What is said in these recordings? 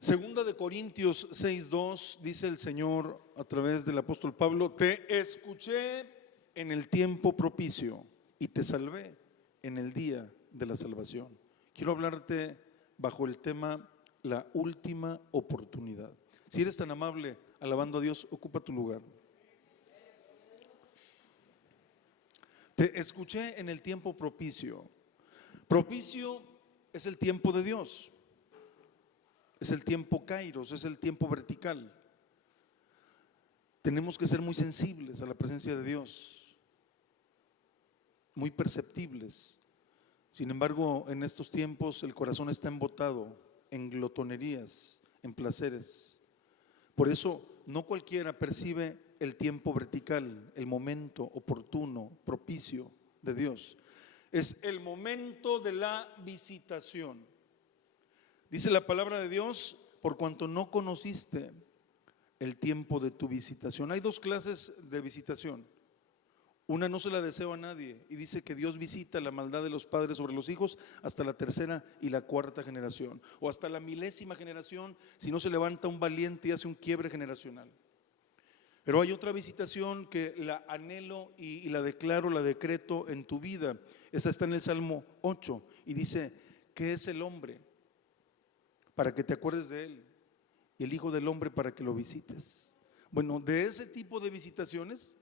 Segunda de Corintios 6:2 dice el Señor a través del apóstol Pablo: te escuché en el tiempo propicio y te salvé en el día de la salvación. Quiero hablarte bajo el tema la última oportunidad. Si eres tan amable, alabando a Dios, ocupa tu lugar. Te escuché en el tiempo propicio. Propicio es el tiempo de Dios. Es el tiempo kairos, es el tiempo vertical. Tenemos que ser muy sensibles a la presencia de Dios, muy perceptibles. Sin embargo, en estos tiempos el corazón está embotado en glotonerías, en placeres. Por eso no cualquiera percibe el tiempo vertical, el momento oportuno, propicio de Dios. Es el momento de la visitación. Dice la palabra de Dios: por cuanto no conociste el tiempo de tu visitación. Hay dos clases de visitación. Una no se la deseo a nadie, y dice que Dios visita la maldad de los padres sobre los hijos hasta la tercera y la cuarta generación, o hasta la milésima generación, si no se levanta un valiente y hace un quiebre generacional. Pero hay otra visitación que la anhelo y la declaro, la decreto en tu vida. Esa está en el Salmo 8 y dice: ¿qué es el hombre para que te acuerdes de él, y el Hijo del Hombre para que lo visites? Bueno, de ese tipo de visitaciones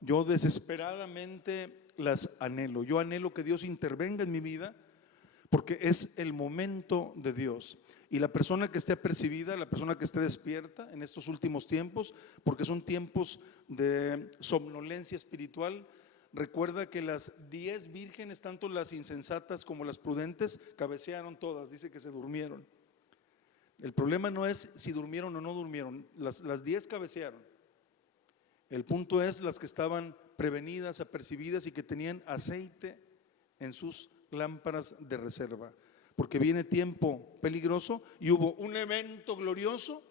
yo desesperadamente las anhelo. Yo anhelo que Dios intervenga en mi vida, porque es el momento de Dios. Y la persona que esté apercibida, la persona que esté despierta en estos últimos tiempos, porque son tiempos de somnolencia espiritual, recuerda que las 10 vírgenes, tanto las insensatas como las prudentes, cabecearon todas, dice que se durmieron. El problema no es si durmieron o no durmieron, las 10 cabecearon. El punto es las que estaban prevenidas, apercibidas y que tenían aceite en sus lámparas de reserva, porque viene tiempo peligroso y hubo un evento glorioso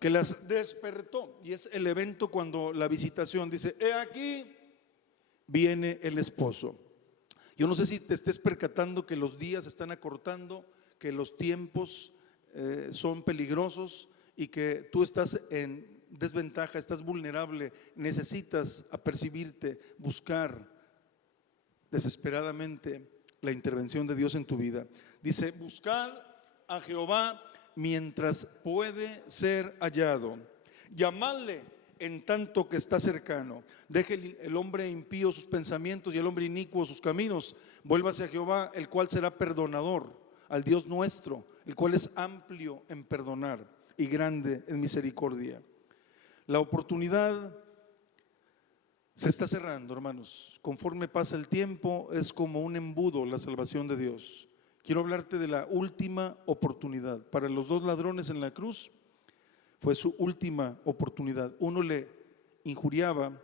que las despertó, y es el evento cuando la visitación dice: he aquí viene el esposo. Yo no sé si te estés percatando que los días están acortando, que los tiempos son peligrosos y que tú estás en desventaja, estás vulnerable, necesitas apercibirte, buscar desesperadamente la intervención de Dios en tu vida. Dice: buscad a Jehová mientras puede ser hallado, llamadle en tanto que está cercano. Deje el hombre impío sus pensamientos y el hombre inicuo sus caminos. Vuélvase a Jehová, el cual será perdonador, al Dios nuestro, el cual es amplio en perdonar y grande en misericordia. La oportunidad se está cerrando, hermanos. Conforme pasa el tiempo, es como un embudo la salvación de Dios. Quiero hablarte de la última oportunidad. Para los dos ladrones en la cruz fue su última oportunidad. Uno le injuriaba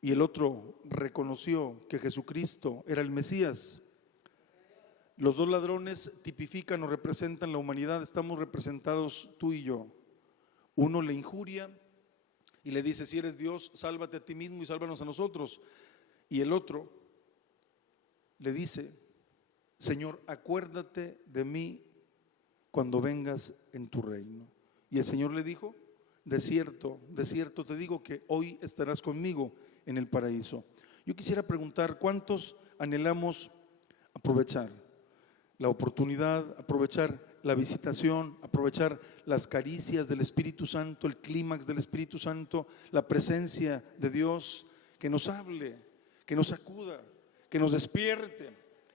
y el otro reconoció que Jesucristo era el Mesías. Los dos ladrones tipifican o representan la humanidad. Estamos representados tú y yo. Uno le injuria y le dice: si eres Dios, sálvate a ti mismo y sálvanos a nosotros. Y el otro le dice: Señor, acuérdate de mí cuando vengas en tu reino. Y el Señor le dijo: de cierto te digo que hoy estarás conmigo en el paraíso. Yo quisiera preguntar: ¿cuántos anhelamos aprovechar la oportunidad, aprovechar la visitación, aprovechar las caricias del Espíritu Santo, el clímax del Espíritu Santo, la presencia de Dios, que nos hable, que nos sacuda, que nos despierte,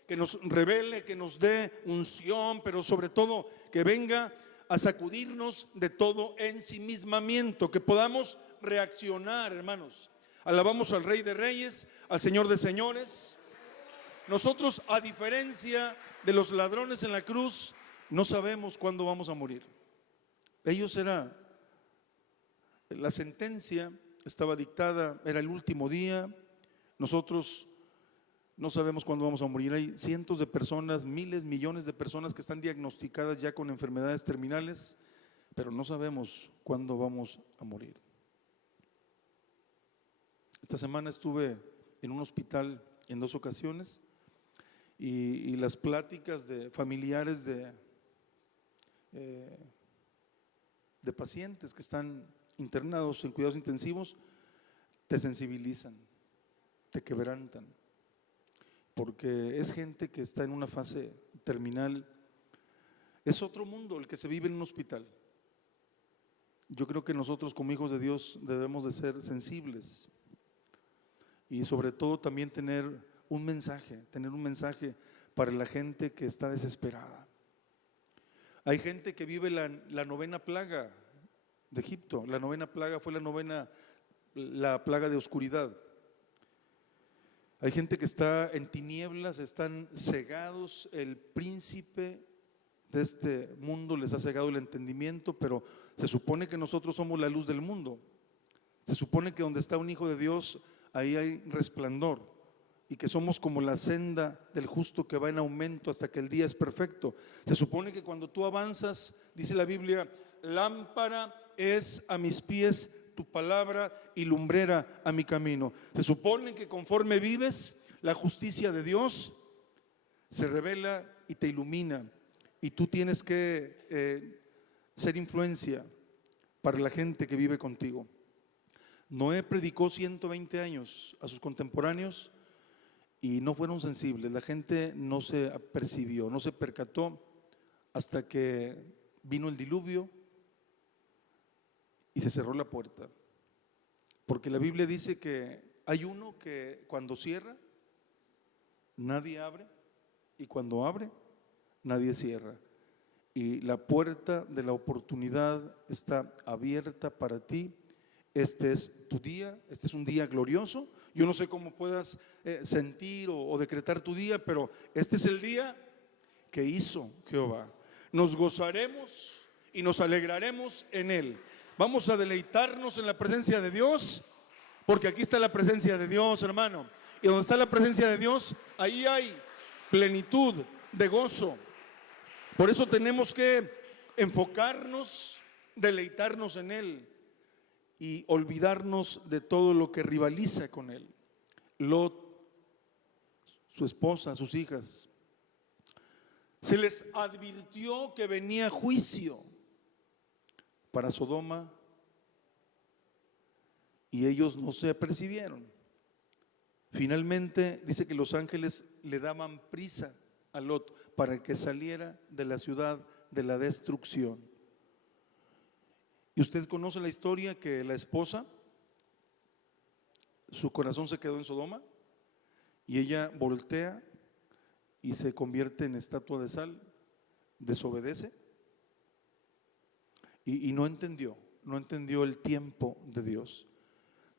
que nos revele, que nos dé unción, pero sobre todo que venga a sacudirnos de todo ensimismamiento, que podamos reaccionar, hermanos? Alabamos al Rey de Reyes, al Señor de Señores. Nosotros, a diferencia de los ladrones en la cruz, no sabemos cuándo vamos a morir. Ellos la sentencia estaba dictada, era el último día. Nosotros no sabemos cuándo vamos a morir. Hay cientos de personas, miles, millones de personas que están diagnosticadas ya con enfermedades terminales, pero no sabemos cuándo vamos a morir. Esta semana estuve en un hospital en 2 ocasiones y las pláticas de familiares de de pacientes que están internados en cuidados intensivos, te sensibilizan, te quebrantan, porque es gente que está en una fase terminal. Es otro mundo el que se vive en un hospital. Yo creo que nosotros como hijos de Dios debemos de ser sensibles y sobre todo también tener un mensaje para la gente que está desesperada. Hay gente que vive la novena plaga de Egipto. La novena plaga fue la plaga de oscuridad. Hay gente que está en tinieblas, están cegados. El príncipe de este mundo les ha cegado el entendimiento, pero se supone que nosotros somos la luz del mundo. Se supone que donde está un hijo de Dios, ahí hay resplandor, y que somos como la senda del justo que va en aumento hasta que el día es perfecto. Se supone que cuando tú avanzas, dice la Biblia, lámpara es a mis pies tu palabra y lumbrera a mi camino. Se supone que conforme vives, la justicia de Dios se revela y te ilumina, y tú tienes que ser influencia para la gente que vive contigo. Noé predicó 120 años a sus contemporáneos y no fueron sensibles. La gente no se apercibió, no se percató hasta que vino el diluvio y se cerró la puerta. Porque la Biblia dice que hay uno que cuando cierra, nadie abre, y cuando abre, nadie cierra. Y la puerta de la oportunidad está abierta para ti. Este es tu día, este es un día glorioso. Yo no sé cómo puedas sentir o decretar tu día, pero este es el día que hizo Jehová. Nos gozaremos y nos alegraremos en él. Vamos a deleitarnos en la presencia de Dios, porque aquí está la presencia de Dios, hermano. Y donde está la presencia de Dios, ahí hay plenitud de gozo. Por eso tenemos que enfocarnos, deleitarnos en él y olvidarnos de todo lo que rivaliza con él. Lot, su esposa, sus hijas, se les advirtió que venía juicio para Sodoma y ellos no se apercibieron. Finalmente dice que los ángeles le daban prisa a Lot para que saliera de la ciudad de la destrucción. Y usted conoce la historia que la esposa, su corazón se quedó en Sodoma y ella voltea y se convierte en estatua de sal, desobedece y no entendió el tiempo de Dios.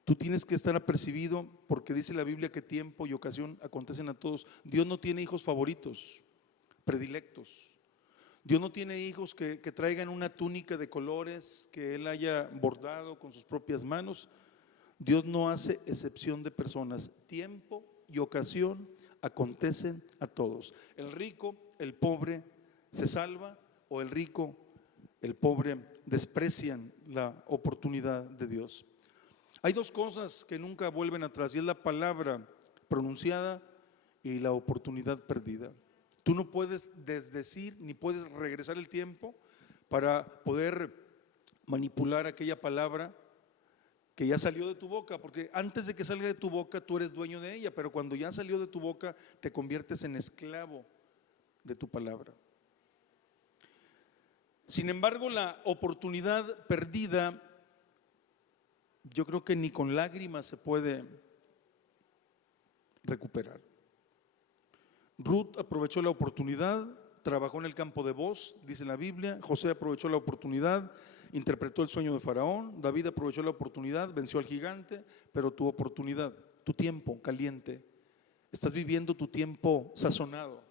Tú tienes que estar apercibido, porque dice la Biblia que tiempo y ocasión acontecen a todos. Dios no tiene hijos favoritos, predilectos. Dios no tiene hijos que traigan una túnica de colores que Él haya bordado con sus propias manos. Dios no hace excepción de personas. Tiempo y ocasión acontecen a todos. El rico, el pobre se salva, o el rico, el pobre desprecian la oportunidad de Dios. Hay dos cosas que nunca vuelven atrás, y es la palabra pronunciada y la oportunidad perdida. Tú no puedes desdecir ni puedes regresar el tiempo para poder manipular aquella palabra que ya salió de tu boca, porque antes de que salga de tu boca tú eres dueño de ella, pero cuando ya salió de tu boca te conviertes en esclavo de tu palabra. Sin embargo, la oportunidad perdida, yo creo que ni con lágrimas se puede recuperar. Ruth aprovechó la oportunidad, trabajó en el campo de Booz, dice la Biblia. José aprovechó la oportunidad, interpretó el sueño de Faraón. David aprovechó la oportunidad, venció al gigante. Pero tu oportunidad, tu tiempo caliente, estás viviendo tu tiempo sazonado.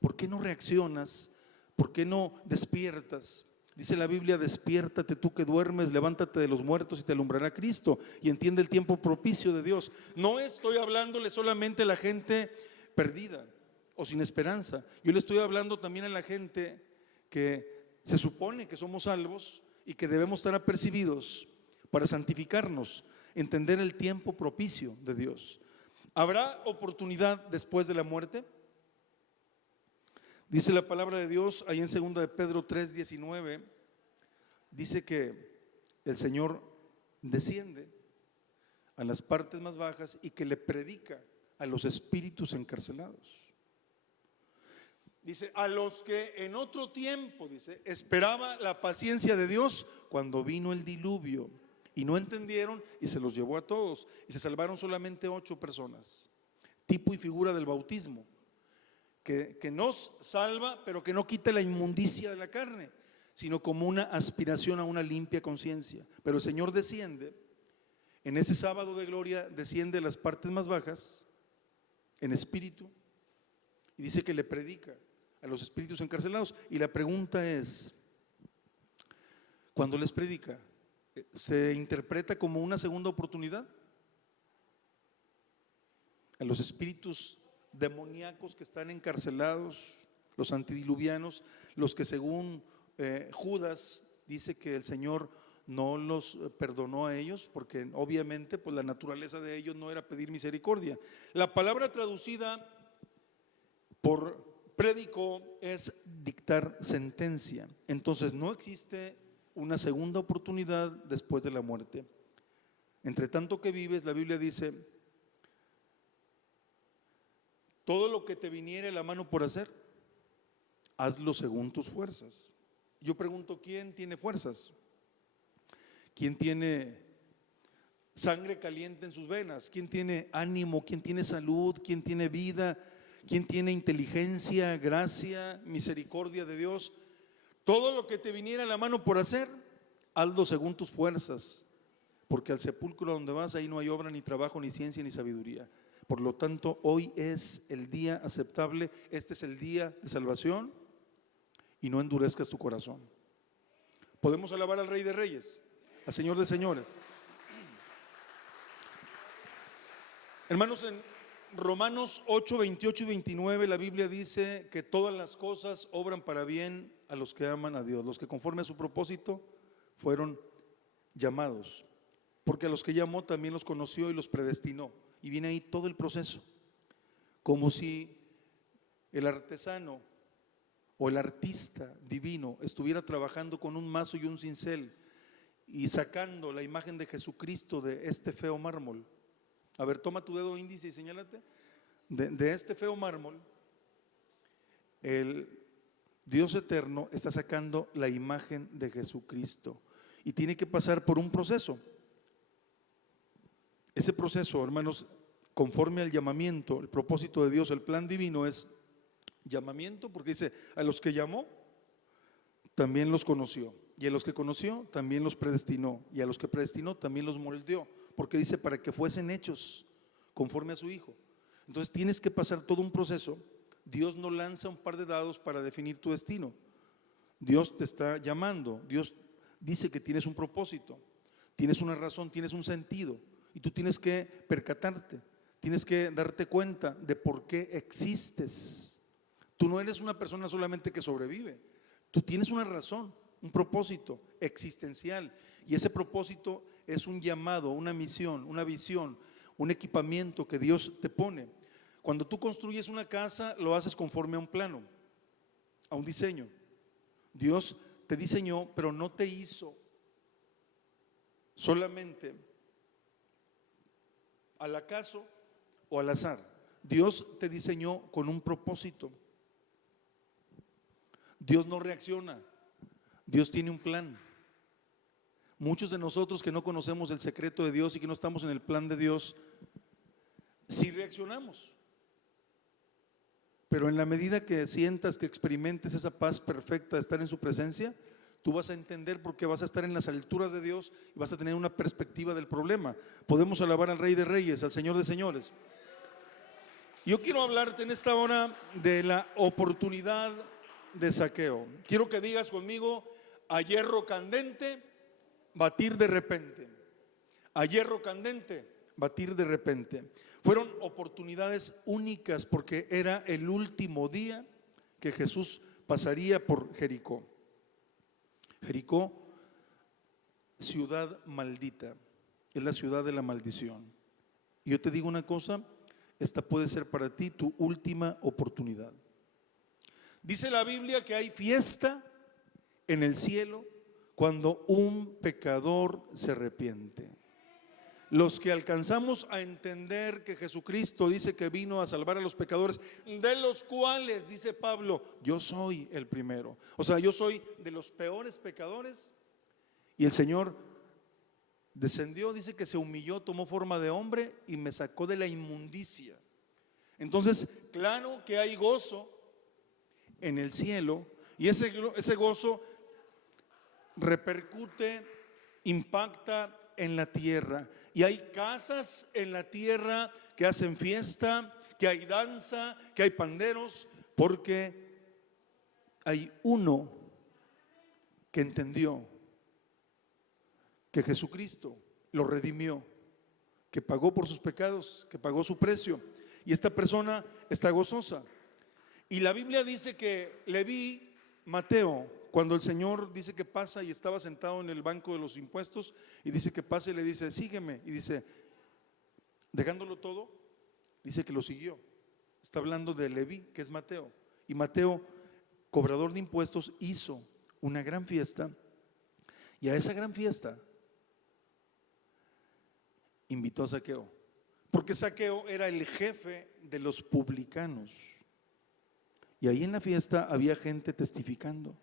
¿Por qué no reaccionas? ¿Por qué no despiertas? Dice la Biblia: despiértate tú que duermes, levántate de los muertos y te alumbrará Cristo. Y entiende el tiempo propicio de Dios. No estoy hablándole solamente a la gente perdida o sin esperanza. Yo le estoy hablando también a la gente que se supone que somos salvos y que debemos estar apercibidos para santificarnos, entender el tiempo propicio de Dios. ¿Habrá oportunidad después de la muerte? Dice la palabra de Dios ahí en 2 de Pedro 3:19, dice que el Señor desciende a las partes más bajas y que le predica a los espíritus encarcelados. Dice, a los que en otro tiempo, dice, esperaba la paciencia de Dios cuando vino el diluvio y no entendieron y se los llevó a todos y se salvaron solamente 8 personas. Tipo y figura del bautismo, que nos salva pero que no quita la inmundicia de la carne, sino como una aspiración a una limpia conciencia. Pero el Señor desciende en ese sábado de gloria, desciende a las partes más bajas en espíritu y dice que le predica a los espíritus encarcelados. Y la pregunta es, cuando les predica, ¿se interpreta como una segunda oportunidad? A los espíritus demoníacos que están encarcelados, los antidiluvianos, los que según Judas dice que el Señor no los perdonó a ellos, porque obviamente pues la naturaleza de ellos no era pedir misericordia. La palabra traducida por prédico es dictar sentencia. Entonces no existe una segunda oportunidad después de la muerte. Entre tanto que vives, la Biblia dice, todo lo que te viniere a la mano por hacer, hazlo según tus fuerzas. Yo pregunto, ¿quién tiene fuerzas? ¿Quién tiene sangre caliente en sus venas? ¿Quién tiene ánimo? ¿Quién tiene salud? ¿Quién tiene vida? ¿Quién tiene inteligencia, gracia, misericordia de Dios? Todo lo que te viniera a la mano por hacer, hazlo según tus fuerzas, porque al sepulcro donde vas, ahí no hay obra, ni trabajo, ni ciencia, ni sabiduría. Por lo tanto, hoy es el día aceptable, este es el día de salvación, y no endurezcas tu corazón. Podemos alabar al Rey de Reyes, al Señor de Señores. Hermanos, en Romanos 8, 28 y 29 la Biblia dice que todas las cosas obran para bien a los que aman a Dios, los que conforme a su propósito fueron llamados, porque a los que llamó también los conoció y los predestinó. Y viene ahí todo el proceso, como si el artesano o el artista divino estuviera trabajando con un mazo y un cincel y sacando la imagen de Jesucristo de este feo mármol. A ver, toma tu dedo índice y señálate. De este feo mármol, el Dios eterno está sacando la imagen de Jesucristo y tiene que pasar por un proceso. Ese proceso, hermanos, conforme al llamamiento, el propósito de Dios, el plan divino es llamamiento, porque dice, a los que llamó, también los conoció, y a los que conoció, también los predestinó, y a los que predestinó, también los moldeó, porque dice, para que fuesen hechos conforme a su Hijo. Entonces tienes que pasar todo un proceso. Dios no lanza un par de dados para definir tu destino. Dios te está llamando, Dios dice que tienes un propósito, tienes una razón, tienes un sentido, y tú tienes que percatarte, tienes que darte cuenta de por qué existes. Tú no eres una persona solamente que sobrevive, tú tienes una razón, un propósito existencial, y ese propósito es un llamado, una misión, una visión, un equipamiento que Dios te pone. Cuando tú construyes una casa, lo haces conforme a un plano, a un diseño. Dios te diseñó, pero no te hizo solamente al acaso o al azar. Dios te diseñó con un propósito. Dios no reacciona, Dios tiene un plan. Muchos de nosotros que no conocemos el secreto de Dios y que no estamos en el plan de Dios, sí reaccionamos. Pero en la medida que sientas, que experimentes esa paz perfecta de estar en su presencia, tú vas a entender por qué vas a estar en las alturas de Dios y vas a tener una perspectiva del problema. Podemos alabar al Rey de Reyes, al Señor de Señores. Yo quiero hablarte en esta hora de la oportunidad de Zaqueo. Quiero que digas conmigo: a hierro candente, batir de repente. A hierro candente, batir de repente. Fueron oportunidades únicas porque era el último día que Jesús pasaría por Jericó. Jericó, ciudad maldita, es la ciudad de la maldición. Y yo te digo una cosa, esta puede ser para ti tu última oportunidad. Dice la Biblia que hay fiesta en el cielo cuando un pecador se arrepiente. Los que alcanzamos a entender que Jesucristo dice que vino a salvar a los pecadores, de los cuales, dice Pablo, yo soy el primero. O sea, yo soy de los peores pecadores. Y el Señor descendió, dice que se humilló, tomó forma de hombre y me sacó de la inmundicia. Entonces, claro que hay gozo en el cielo, y ese gozo repercute, impacta en la tierra. Y hay casas en la tierra que hacen fiesta, que hay danza, que hay panderos, porque hay uno que entendió que Jesucristo lo redimió, que pagó por sus pecados, que pagó su precio, y esta persona está gozosa. Y la Biblia dice que Leví, Mateo, cuando el Señor dice que pasa y estaba sentado en el banco de los impuestos y dice que pasa y le dice, sígueme, y dice, dejándolo todo, dice que lo siguió. Está hablando de Leví, que es Mateo, y Mateo, cobrador de impuestos, hizo una gran fiesta, y a esa gran fiesta invitó a Zaqueo, porque Zaqueo era el jefe de los publicanos, y ahí en la fiesta había gente testificando.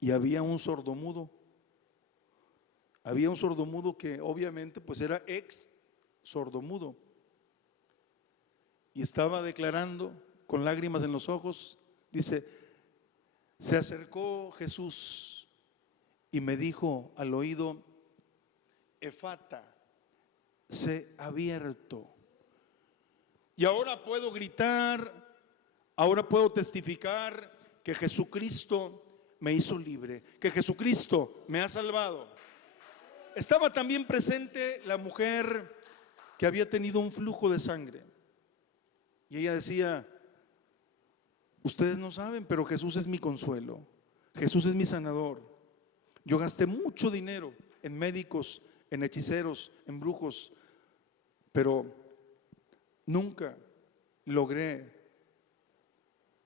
Y había un sordomudo. Había un sordomudo que obviamente pues era ex sordomudo. Y estaba declarando con lágrimas en los ojos. Dice, se acercó Jesús y me dijo al oído, Efata, sé abierto. Y ahora puedo gritar, ahora puedo testificar que Jesucristo me hizo libre, que Jesucristo me ha salvado. Estaba también presente la mujer que había tenido un flujo de sangre, y ella decía, ustedes no saben, pero Jesús es mi consuelo, Jesús es mi sanador. Yo gasté mucho dinero en médicos, en hechiceros, en brujos, pero nunca logré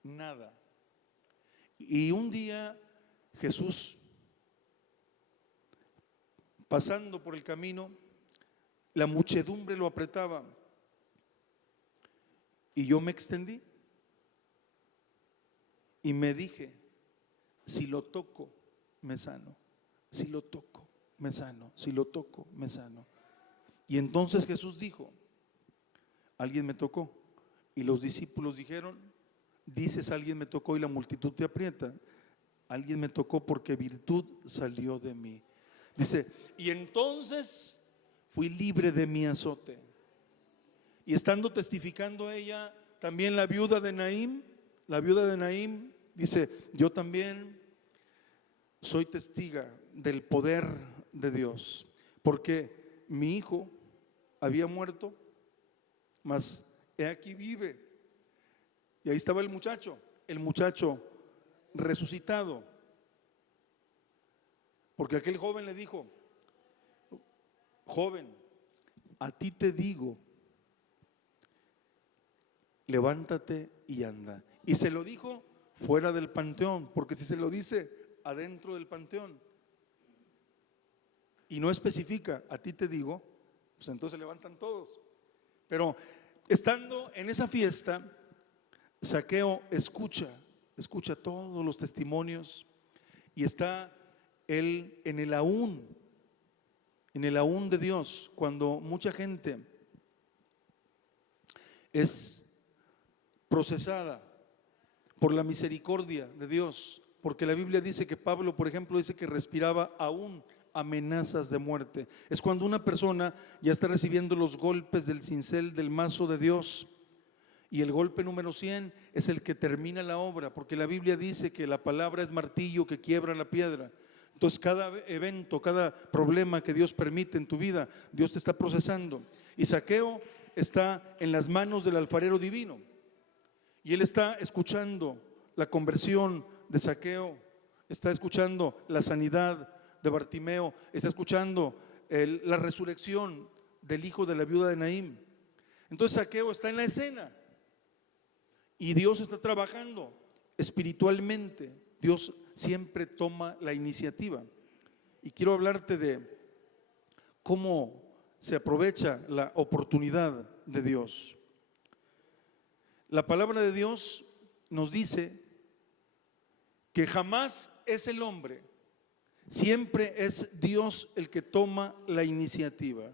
nada. Y un día Jesús, pasando por el camino, la muchedumbre lo apretaba y yo me extendí y me dije, si lo toco, me sano, si lo toco, me sano, si lo toco, me sano. Y entonces Jesús dijo, alguien me tocó, y los discípulos dijeron, dices alguien me tocó y la multitud te aprieta. Alguien me tocó porque virtud salió de mí. Dice, y entonces fui libre de mi azote. Y estando testificando ella, también la viuda de Naín, dice, yo también soy testiga del poder de Dios, porque mi hijo había muerto, mas he aquí vive. Y ahí estaba el muchacho resucitado, porque aquel joven le dijo, joven, a ti te digo, levántate y anda. Y se lo dijo fuera del panteón, porque si se lo dice adentro del panteón y no especifica, a ti te digo, pues entonces se levantan todos. Pero estando en esa fiesta, Zaqueo escucha todos los testimonios y está él en el aún de Dios, cuando mucha gente es procesada por la misericordia de Dios, porque la Biblia dice que Pablo, por ejemplo, dice que respiraba aún amenazas de muerte. Es cuando una persona ya está recibiendo los golpes del cincel del mazo de Dios. Y el golpe número 100 es el que termina la obra, porque la Biblia dice que la palabra es martillo que quiebra la piedra. Entonces cada evento, cada problema que Dios permite en tu vida, Dios te está procesando. Y Zaqueo está en las manos del alfarero divino, y él está escuchando la conversión de Zaqueo, está escuchando la sanidad de Bartimeo, está escuchando la resurrección del hijo de la viuda de Naín. Entonces Zaqueo está en la escena y Dios está trabajando. espiritualmente, Dios siempre toma la iniciativa. Y quiero hablarte de cómo se aprovecha la oportunidad de Dios. La palabra de Dios nos dice que jamás es el hombre, siempre es Dios el que toma la iniciativa.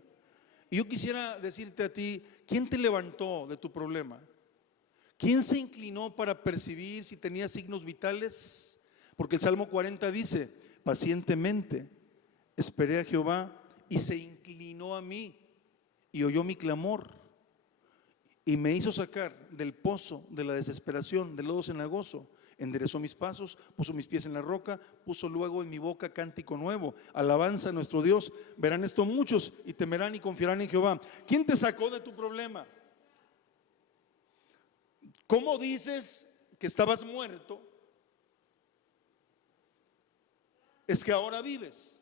Y yo quisiera decirte a ti, ¿quién te levantó de tu problema? ¿Quién se inclinó para percibir si tenías signos vitales? Porque el Salmo 40 dice: pacientemente esperé a Jehová y se inclinó a mí y oyó mi clamor y me hizo sacar del pozo de la desesperación, del lodo cenagoso. Enderezó mis pasos, puso mis pies en la roca, puso luego en mi boca cántico nuevo, alabanza a nuestro Dios. Verán esto muchos y temerán y confiarán en Jehová. ¿Quién te sacó de tu problema? ¿Cómo dices que estabas muerto? Es que ahora vives.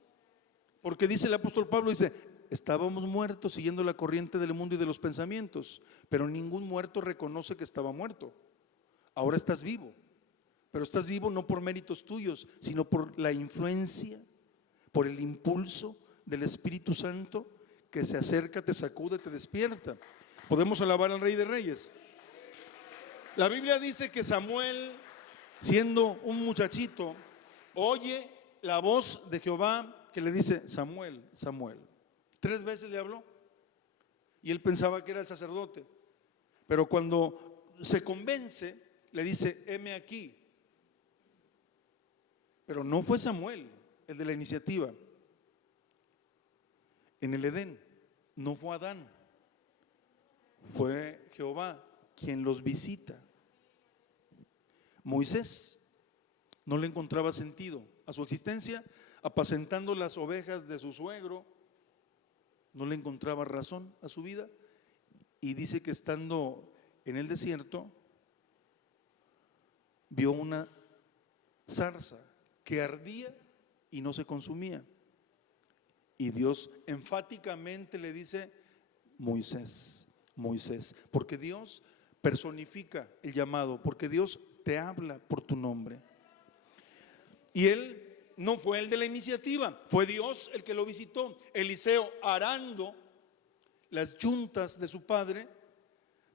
Porque dice el apóstol Pablo, dice: estábamos muertos siguiendo la corriente del mundo y de los pensamientos, pero ningún muerto reconoce que estaba muerto. Ahora estás vivo, pero estás vivo no por méritos tuyos, sino por la influencia, por el impulso del Espíritu Santo que se acerca, te sacude, te despierta. Podemos alabar al Rey de Reyes. La Biblia dice que Samuel, siendo un muchachito, oye la voz de Jehová que le dice: Samuel, Samuel. 3 veces le habló y él pensaba que era el sacerdote, pero cuando se convence le dice: heme aquí. Pero no fue Samuel el de la iniciativa. En el Edén no fue Adán, fue Jehová quien los visita. Moisés no le encontraba sentido a su existencia, apacentando las ovejas de su suegro, no le encontraba razón a su vida, y dice que estando en el desierto vio una zarza que ardía y no se consumía, y Dios enfáticamente le dice: Moisés, Moisés, porque Dios personifica el llamado, porque Dios te habla por tu nombre. Y él no fue el de la iniciativa, fue Dios el que lo visitó. Eliseo, arando las yuntas de su padre,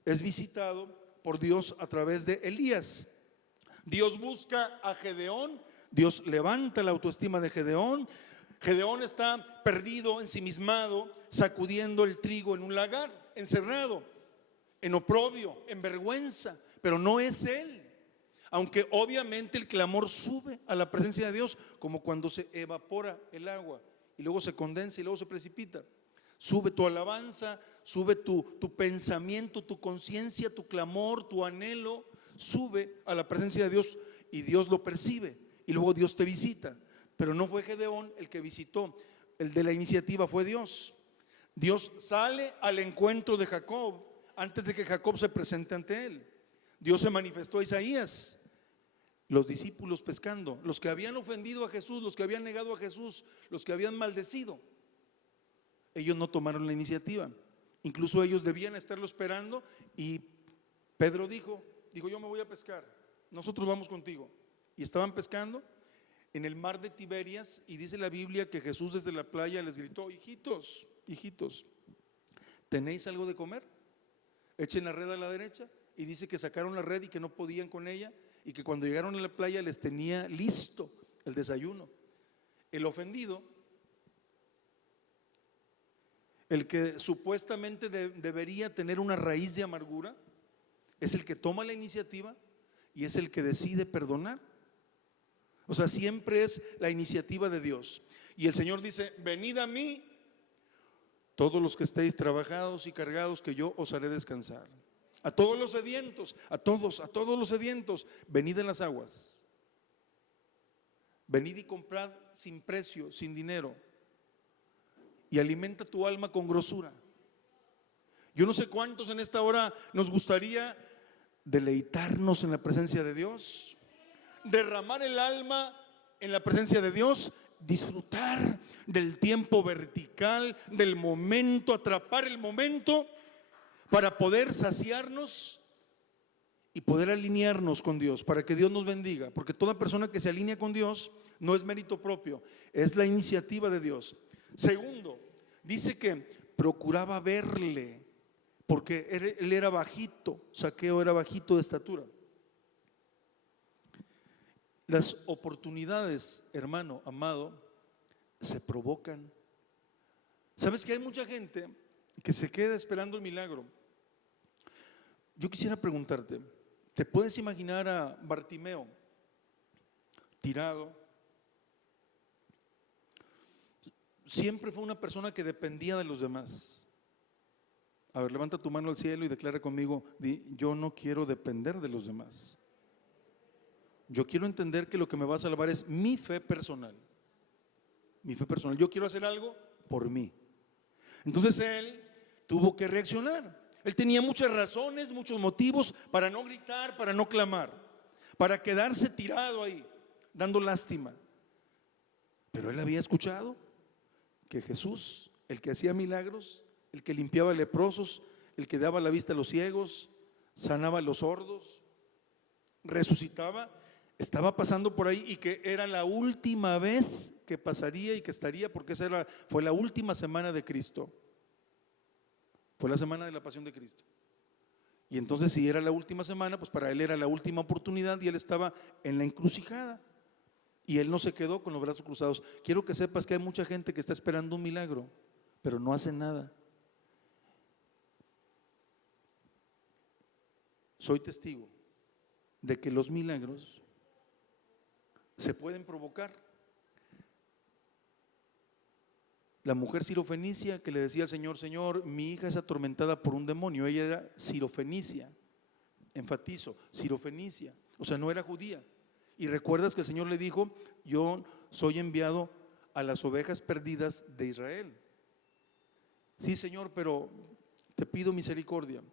es visitado por Dios a través de Elías. Dios busca a Gedeón, Dios levanta la autoestima de Gedeón. Gedeón está perdido, ensimismado, sacudiendo el trigo en un lagar, encerrado, en oprobio, en vergüenza, pero no es él. Aunque obviamente el clamor sube a la presencia de Dios, como cuando se evapora el agua y luego se condensa y luego se precipita. Sube tu alabanza, sube tu pensamiento, tu conciencia, tu clamor, tu anhelo, sube a la presencia de Dios y Dios lo percibe y luego Dios te visita. Pero no fue Gedeón el que visitó, el de la iniciativa fue Dios. Dios sale al encuentro de Jacob antes de que Jacob se presente ante él. Dios se manifestó a Isaías, los discípulos pescando, los que habían ofendido a Jesús, los que habían negado a Jesús, los que habían maldecido. Ellos no tomaron la iniciativa. Incluso ellos debían estarlo esperando, y Pedro dijo: yo me voy a pescar, nosotros vamos contigo. Y estaban pescando en el mar de Tiberias, y dice la Biblia que Jesús desde la playa les gritó: hijitos, hijitos, ¿tenéis algo de comer? Echen la red a la derecha. Y dice que sacaron la red y que no podían con ella, y que cuando llegaron a la playa les tenía listo el desayuno. El ofendido, el que supuestamente debería tener una raíz de amargura, es el que toma la iniciativa y es el que decide perdonar. O sea, siempre es la iniciativa de Dios. Y el Señor dice: venid a mí todos los que estéis trabajados y cargados, que yo os haré descansar. A todos los sedientos, a todos los sedientos, venid en las aguas. Venid y comprad sin precio, sin dinero, y alimenta tu alma con grosura. Yo no sé cuántos en esta hora nos gustaría deleitarnos en la presencia de Dios, derramar el alma en la presencia de Dios, disfrutar del tiempo vertical, del momento, atrapar el momento para poder saciarnos y poder alinearnos con Dios para que Dios nos bendiga, porque toda persona que se alinea con Dios no es mérito propio, es la iniciativa de Dios. Segundo, dice que procuraba verle, porque él era bajito, Zaqueo era bajito de estatura. Las oportunidades, hermano amado, se provocan. ¿Sabes que hay mucha gente que se queda esperando el milagro? Yo quisiera preguntarte, ¿te puedes imaginar a Bartimeo tirado? Siempre fue una persona que dependía de los demás. A ver, levanta tu mano al cielo y declara conmigo: yo no quiero depender de los demás. Yo quiero entender que lo que me va a salvar es mi fe personal. Mi fe personal. Yo quiero hacer algo por mí. Entonces él tuvo que reaccionar. Él tenía muchas razones, muchos motivos para no gritar, para no clamar, para quedarse tirado ahí, dando lástima. Pero él había escuchado que Jesús, el que hacía milagros, el que limpiaba leprosos, el que daba la vista a los ciegos, sanaba a los sordos, resucitaba, estaba pasando por ahí, y que era la última vez que pasaría y que estaría, porque fue la última semana de Cristo. Fue la semana de la pasión de Cristo. Y entonces, si era la última semana, pues para él era la última oportunidad, y él estaba en la encrucijada. Y él no se quedó con los brazos cruzados. Quiero que sepas que hay mucha gente que está esperando un milagro, pero no hace nada. Soy testigo de que los milagros se pueden provocar. La mujer sirofenicia que le decía al Señor: Señor, mi hija es atormentada por un demonio. Ella era sirofenicia, enfatizo, sirofenicia, o sea, no era judía. Y recuerdas que el Señor le dijo: yo soy enviado a las ovejas perdidas de Israel. Sí, Señor, pero te pido misericordia.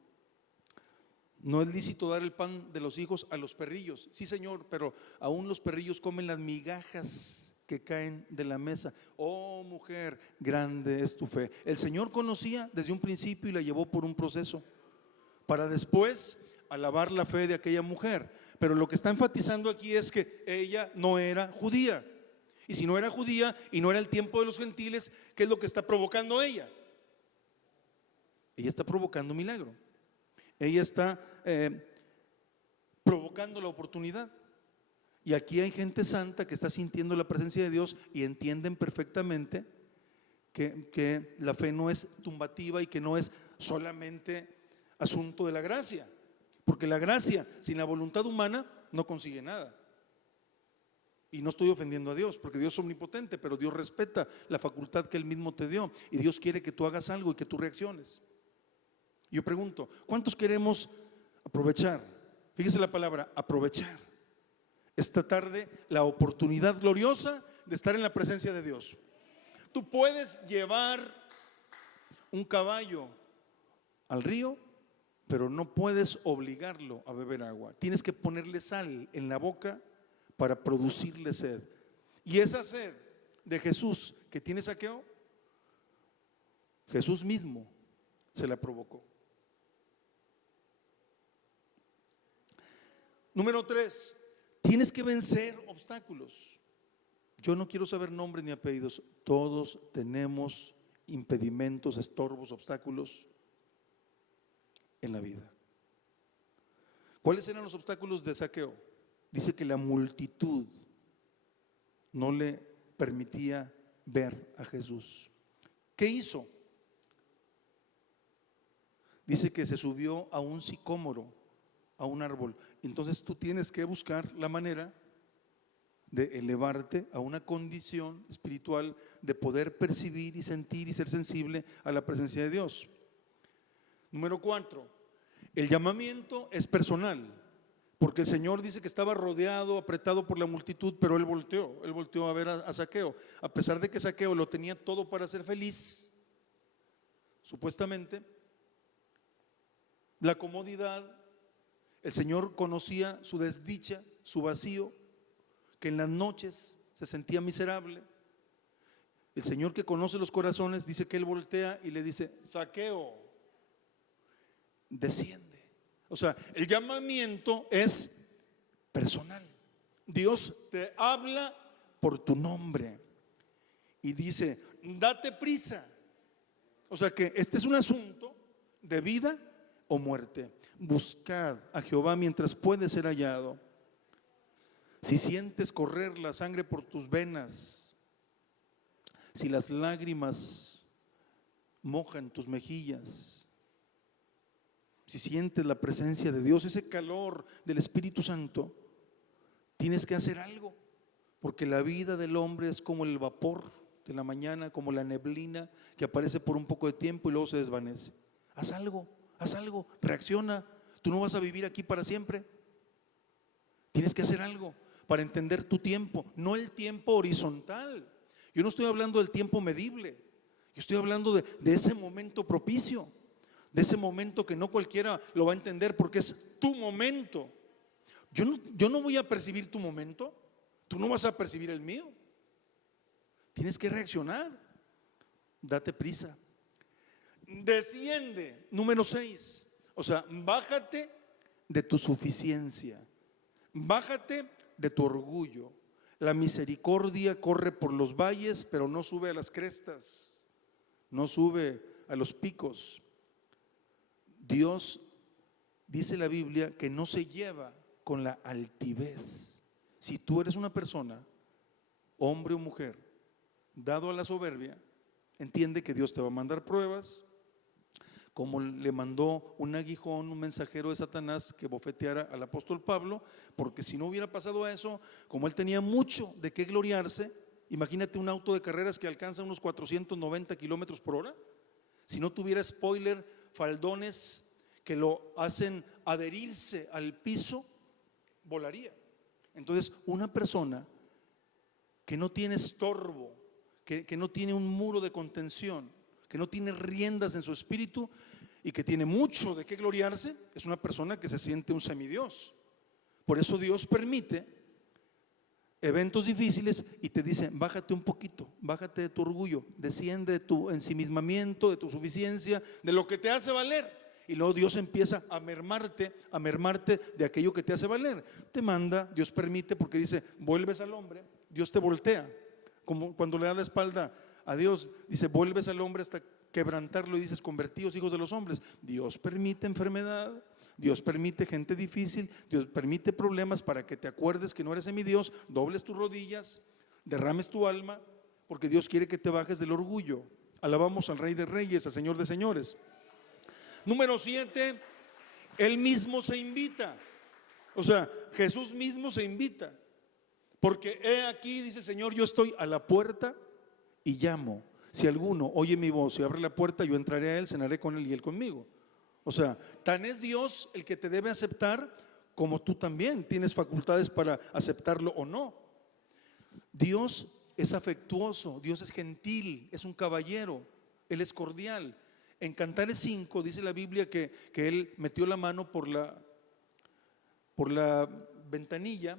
No es lícito dar el pan de los hijos a los perrillos. Sí, Señor, pero aún los perrillos comen las migajas que caen de la mesa. Oh mujer, grande es tu fe. El Señor conocía desde un principio y la llevó por un proceso para después alabar la fe de aquella mujer. Pero lo que está enfatizando aquí es que ella no era judía. Y si no era judía y no era el tiempo de los gentiles, ¿qué es lo que está provocando ella? Ella está provocando un milagro. Ella está provocando la oportunidad. Y aquí hay gente santa que está sintiendo la presencia de Dios y entienden perfectamente que la fe no es tumbativa y que no es solamente asunto de la gracia, porque la gracia sin la voluntad humana no consigue nada. Y no estoy ofendiendo a Dios, porque Dios es omnipotente, pero Dios respeta la facultad que Él mismo te dio, y Dios quiere que tú hagas algo y que tú reacciones. Yo pregunto, ¿cuántos queremos aprovechar? Fíjese la palabra, aprovechar esta tarde la oportunidad gloriosa de estar en la presencia de Dios. Tú puedes llevar un caballo al río, pero no puedes obligarlo a beber agua. Tienes que ponerle sal en la boca para producirle sed. Y esa sed de Jesús que tiene Zaqueo, Jesús mismo se la provocó. Número 3, tienes que vencer obstáculos. Yo no quiero saber nombres ni apellidos. Todos tenemos impedimentos, estorbos, obstáculos en la vida. ¿Cuáles eran los obstáculos de Zaqueo? Dice que la multitud no le permitía ver a Jesús. ¿Qué hizo? Dice que se subió a un sicómoro, a un árbol. Entonces tú tienes que buscar la manera de elevarte a una condición espiritual de poder percibir y sentir y ser sensible a la presencia de Dios. Número 4, el llamamiento es personal, porque el Señor dice que estaba rodeado, apretado por la multitud, pero él volteó a ver a Zaqueo. A pesar de que Zaqueo lo tenía todo para ser feliz, supuestamente, la comodidad, el Señor conocía su desdicha, su vacío, que en las noches se sentía miserable. El Señor, que conoce los corazones, dice que él voltea y le dice: Zaqueo, desciende. O sea, el llamamiento es personal. Dios te habla por tu nombre y dice, date prisa. O sea que este es un asunto de vida o muerte. Buscad a Jehová mientras puede ser hallado. Si sientes correr la sangre por tus venas, si las lágrimas mojan tus mejillas, si sientes la presencia de Dios, ese calor del Espíritu Santo, tienes que hacer algo, porque la vida del hombre es como el vapor de la mañana, como la neblina que aparece por un poco de tiempo y luego se desvanece. Haz algo, reacciona. Tú no vas a vivir aquí para siempre. Tienes que hacer algo para entender tu tiempo, no el tiempo horizontal. Yo no estoy hablando del tiempo medible, yo estoy hablando de ese momento propicio, de ese momento que no cualquiera lo va a entender porque es tu momento. Yo no voy a percibir tu momento, tú no vas a percibir el mío. Tienes que reaccionar, date prisa. Desciende, número 6. O sea, bájate de tu suficiencia, bájate de tu orgullo. La misericordia corre por los valles, pero no sube a las crestas, no sube a los picos. Dios, dice la Biblia, que no se lleva con la altivez. Si tú eres una persona, hombre o mujer, dado a la soberbia, entiende que Dios te va a mandar pruebas, como le mandó un aguijón, un mensajero de Satanás que bofeteara al apóstol Pablo, porque si no hubiera pasado eso, como él tenía mucho de qué gloriarse, imagínate un auto de carreras que alcanza unos 490 kilómetros por hora, si no tuviera spoiler, faldones que lo hacen adherirse al piso, volaría. Entonces, una persona que no tiene estorbo, que no tiene un muro de contención, que no tiene riendas en su espíritu y que tiene mucho de qué gloriarse, es una persona que se siente un semidios. Por eso Dios permite eventos difíciles y te dice, bájate un poquito, bájate de tu orgullo, desciende de tu ensimismamiento, de tu suficiencia, de lo que te hace valer. Y luego Dios empieza a mermarte de aquello que te hace valer. Te manda, Dios permite, porque dice, vuelves al hombre, Dios te voltea, como cuando le da la espalda a Dios, dice, vuelves al hombre hasta quebrantarlo y dices, convertidos hijos de los hombres. Dios permite enfermedad, Dios permite gente difícil, Dios permite problemas para que te acuerdes que no eres semidios, dobles tus rodillas, derrames tu alma, porque Dios quiere que te bajes del orgullo. Alabamos al Rey de Reyes, al Señor de Señores. Número 7, Él mismo se invita. O sea, Jesús mismo se invita, porque he aquí, dice el Señor, yo estoy a la puerta y llamo. Si alguno oye mi voz y abre la puerta, yo entraré a él, cenaré con él y él conmigo. O sea, tan es Dios el que te debe aceptar, como tú también tienes facultades para aceptarlo o no. Dios es afectuoso, Dios es gentil, es un caballero, Él es cordial. En Cantares 5 dice la Biblia que Él metió la mano por la ventanilla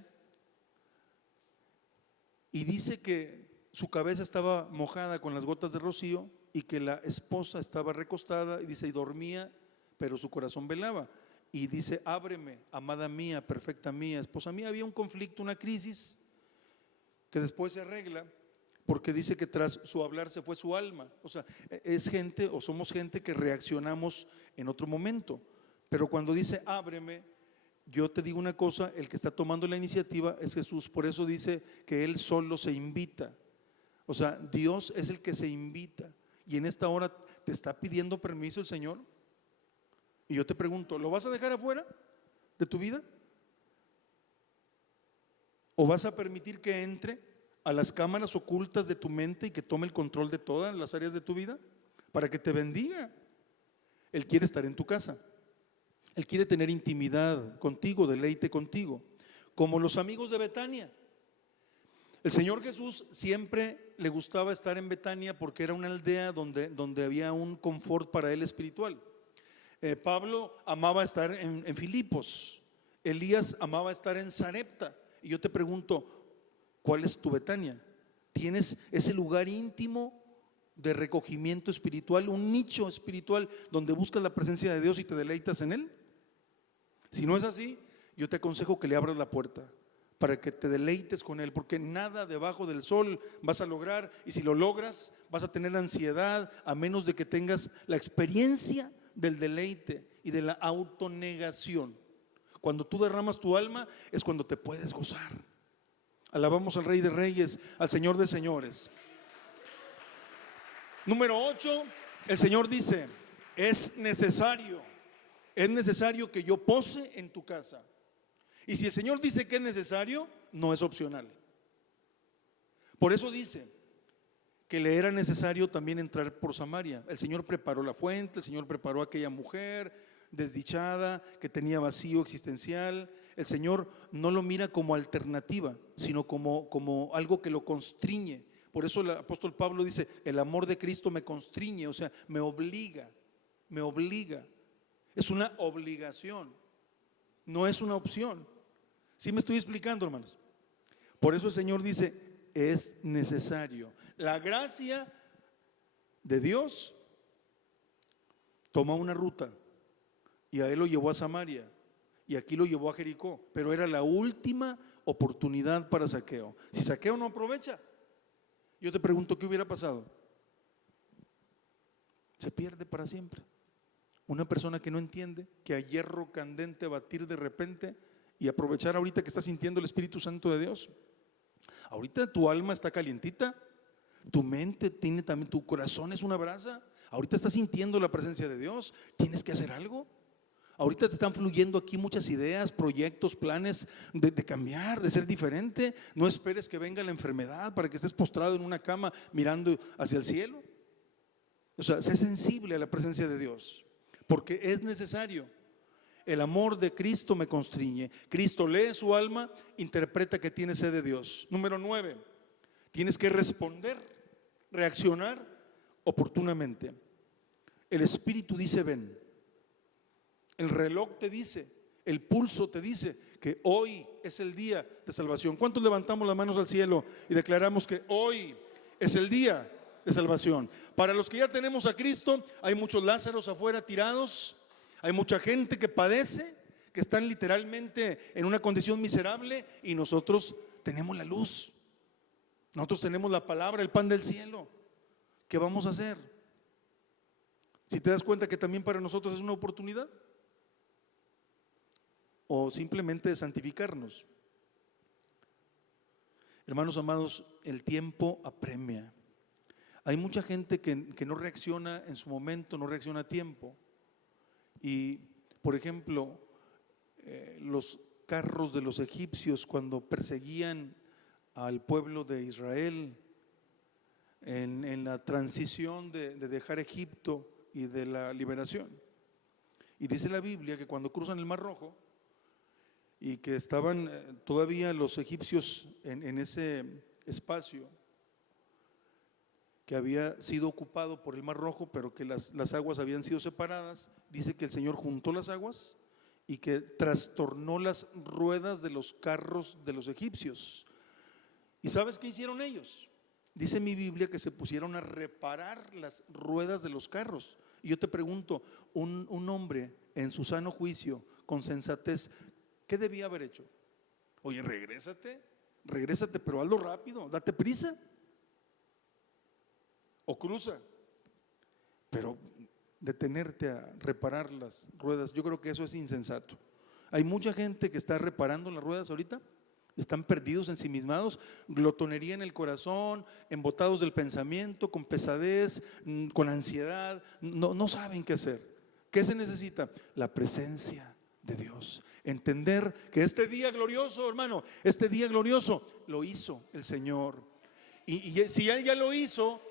y dice que su cabeza estaba mojada con las gotas de rocío y que la esposa estaba recostada y dice, y dormía, pero su corazón velaba. Y dice, ábreme, amada mía, perfecta mía, esposa mía. Había un conflicto, una crisis que después se arregla, porque dice que tras su hablar se fue su alma. O sea, es gente o somos gente que reaccionamos en otro momento. Pero cuando dice, ábreme, yo te digo una cosa, el que está tomando la iniciativa es Jesús. Por eso dice que Él solo se invita. O sea, Dios es el que se invita. Y en esta hora te está pidiendo permiso el Señor. Y yo te pregunto, ¿lo vas a dejar afuera de tu vida? ¿O vas a permitir que entre a las cámaras ocultas de tu mente y que tome el control de todas las áreas de tu vida para que te bendiga? Él quiere estar en tu casa, Él quiere tener intimidad contigo, deleite contigo, como los amigos de Betania. El Señor Jesús siempre le gustaba estar en Betania porque era una aldea donde había un confort para él espiritual. Pablo amaba estar en Filipos, Elías amaba estar en Sarepta. Y yo te pregunto, ¿cuál es tu Betania? ¿Tienes ese lugar íntimo de recogimiento espiritual, un nicho espiritual donde buscas la presencia de Dios y te deleitas en Él? Si no es así, yo te aconsejo que le abras la puerta para que te deleites con Él, porque nada debajo del sol vas a lograr, y si lo logras vas a tener ansiedad, a menos de que tengas la experiencia del deleite y de la autonegación. Cuando tú derramas tu alma es cuando te puedes gozar. Alabamos al Rey de Reyes, al Señor de Señores. Número 8, el Señor dice: es necesario que yo pose en tu casa. Y si el Señor dice que es necesario, no es opcional. Por eso dice que le era necesario también entrar por Samaria. El Señor preparó la fuente, el Señor preparó a aquella mujer desdichada que tenía vacío existencial. El Señor no lo mira como alternativa, sino como algo que lo constriñe. Por eso el apóstol Pablo dice: el amor de Cristo me constriñe, o sea, me obliga. Es una obligación, no es una opción. ¿Sí me estoy explicando, hermanos? Por eso el Señor dice: es necesario. La gracia de Dios toma una ruta, y a él lo llevó a Samaria, y aquí lo llevó a Jericó, pero era la última oportunidad para Zaqueo. Si Zaqueo no aprovecha, yo te pregunto, ¿qué hubiera pasado? Se pierde para siempre. Una persona que no entiende que a hierro candente batir de repente, y aprovechar ahorita que está sintiendo el Espíritu Santo de Dios. Ahorita tu alma está calientita, tu mente tiene también, tu corazón es una brasa. Ahorita estás sintiendo la presencia de Dios. Tienes que hacer algo. Ahorita te están fluyendo aquí muchas ideas, proyectos, planes de cambiar, de ser diferente. No esperes que venga la enfermedad para que estés postrado en una cama mirando hacia el cielo. O sea, sé sensible a la presencia de Dios, porque es necesario. El amor de Cristo me constriñe. Cristo lee su alma, interpreta que tiene sed de Dios. Número 9, tienes que responder, reaccionar oportunamente. El Espíritu dice: ven. El reloj te dice, el pulso te dice que hoy es el día de salvación. ¿Cuántos levantamos las manos al cielo y declaramos que hoy es el día de salvación? Para los que ya tenemos a Cristo, hay muchos Lázaros afuera tirados. Hay mucha gente que padece, que están literalmente en una condición miserable, y nosotros tenemos la luz. Nosotros tenemos la palabra, el pan del cielo. ¿Qué vamos a hacer? Si te das cuenta que también para nosotros es una oportunidad, o simplemente de santificarnos. Hermanos amados, el tiempo apremia. Hay mucha gente que no reacciona en su momento, no reacciona a tiempo. Y por ejemplo, los carros de los egipcios, cuando perseguían al pueblo de Israel en la transición de dejar Egipto y de la liberación. Y dice la Biblia que cuando cruzan el Mar Rojo, y que estaban todavía los egipcios en ese espacio que había sido ocupado por el Mar Rojo, pero que las aguas habían sido separadas, dice que el Señor juntó las aguas y que trastornó las ruedas de los carros de los egipcios. ¿Y sabes qué hicieron ellos? Dice mi Biblia que se pusieron a reparar las ruedas de los carros. Y yo te pregunto, un hombre en su sano juicio, con sensatez, ¿qué debía haber hecho? Oye, regrésate, pero hazlo rápido, date prisa. O cruza. Pero detenerte a reparar las ruedas, yo creo que eso es insensato. Hay mucha gente que está reparando las ruedas ahorita, están perdidos, ensimismados, glotonería en el corazón, embotados del pensamiento, con pesadez, con ansiedad, no saben qué hacer. ¿Qué se necesita? La presencia de Dios. Entender que este día glorioso, hermano, este día glorioso lo hizo el Señor. Y si Él ya lo hizo,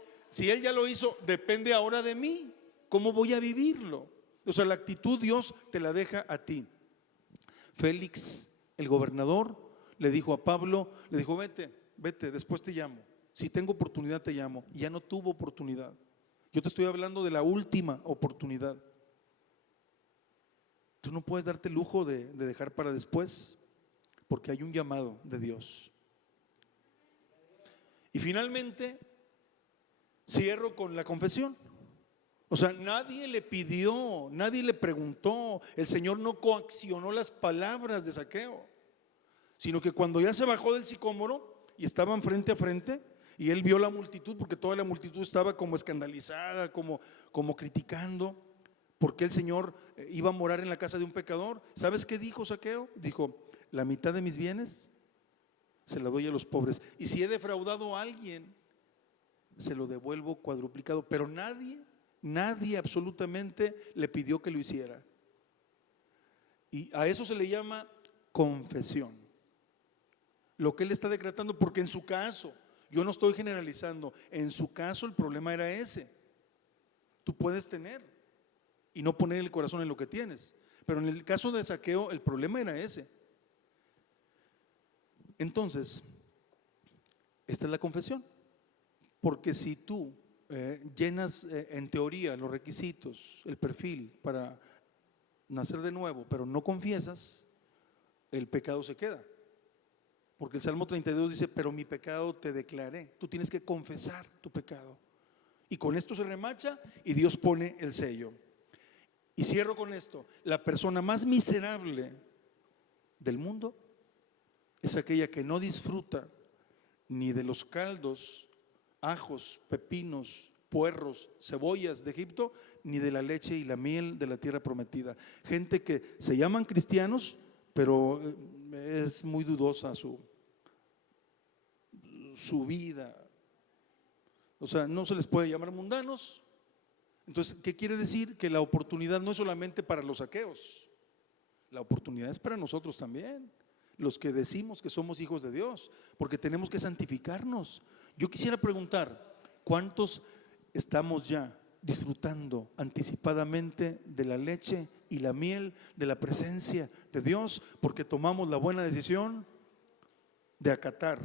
depende ahora de mí. ¿Cómo voy a vivirlo? O sea, la actitud Dios te la deja a ti. Félix, el gobernador, le dijo a Pablo, le dijo: vete, después te llamo. Si tengo oportunidad te llamo. Y ya no tuvo oportunidad. Yo te estoy hablando de la última oportunidad. Tú no puedes darte el lujo de dejar para después, porque hay un llamado de Dios. Y finalmente cierro con la confesión. O sea, nadie le pidió, nadie le preguntó. El Señor no coaccionó las palabras de Zaqueo, sino que cuando ya se bajó del sicómoro y estaban frente a frente, y él vio la multitud, porque toda la multitud estaba como escandalizada, como criticando, porque el Señor iba a morar en la casa de un pecador. ¿Sabes qué dijo Zaqueo? Dijo: la mitad de mis bienes se la doy a los pobres, y si he defraudado a alguien, se lo devuelvo cuadruplicado. Pero nadie absolutamente le pidió que lo hiciera. Y a eso se le llama confesión. Lo que él está decretando, porque en su caso, yo no estoy generalizando, en su caso el problema era ese. Tú puedes tener y no poner el corazón en lo que tienes, pero en el caso de Zaqueo el problema era ese. Entonces, esta es la confesión. Porque si tú llenas en teoría los requisitos, el perfil para nacer de nuevo, pero no confiesas, el pecado se queda. Porque el Salmo 32 dice: pero mi pecado te declaré. Tú tienes que confesar tu pecado. Y con esto se remacha y Dios pone el sello. Y cierro con esto: la persona más miserable del mundo es aquella que no disfruta ni de los caldos, ajos, pepinos, puerros, cebollas de Egipto, ni de la leche y la miel de la tierra prometida. Gente que se llaman cristianos, pero es muy dudosa su vida. O sea, no se les puede llamar mundanos. Entonces, ¿qué quiere decir? Que la oportunidad no es solamente para los Zaqueos, la oportunidad es para nosotros también, los que decimos que somos hijos de Dios, porque tenemos que santificarnos. Yo quisiera preguntar: ¿cuántos estamos ya disfrutando anticipadamente de la leche y la miel de la presencia de Dios, porque tomamos la buena decisión de acatar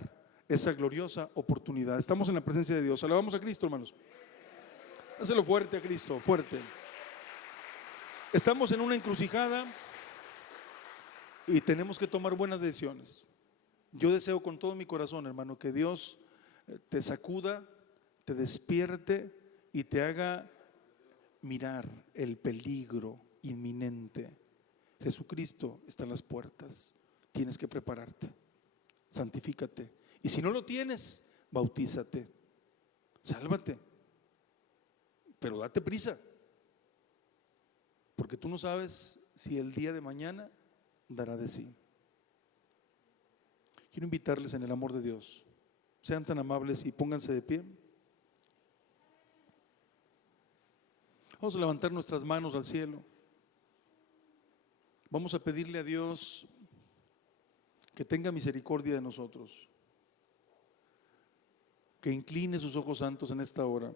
esa gloriosa oportunidad? Estamos en la presencia de Dios. Alabamos a Cristo, hermanos. Hácelo fuerte a Cristo, fuerte. Estamos en una encrucijada y tenemos que tomar buenas decisiones. Yo deseo con todo mi corazón, hermano, que Dios te sacuda, te despierte y te haga mirar el peligro inminente. Jesucristo está en las puertas. Tienes que prepararte, santifícate, y si no lo tienes, bautízate, sálvate, pero date prisa, porque tú no sabes si el día de mañana dará de sí. Quiero invitarles en el amor de Dios, sean tan amables y pónganse de pie. Vamos a levantar nuestras manos al cielo. Vamos a pedirle a Dios que tenga misericordia de nosotros, que incline sus ojos santos en esta hora.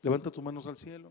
Levanta tus manos al cielo.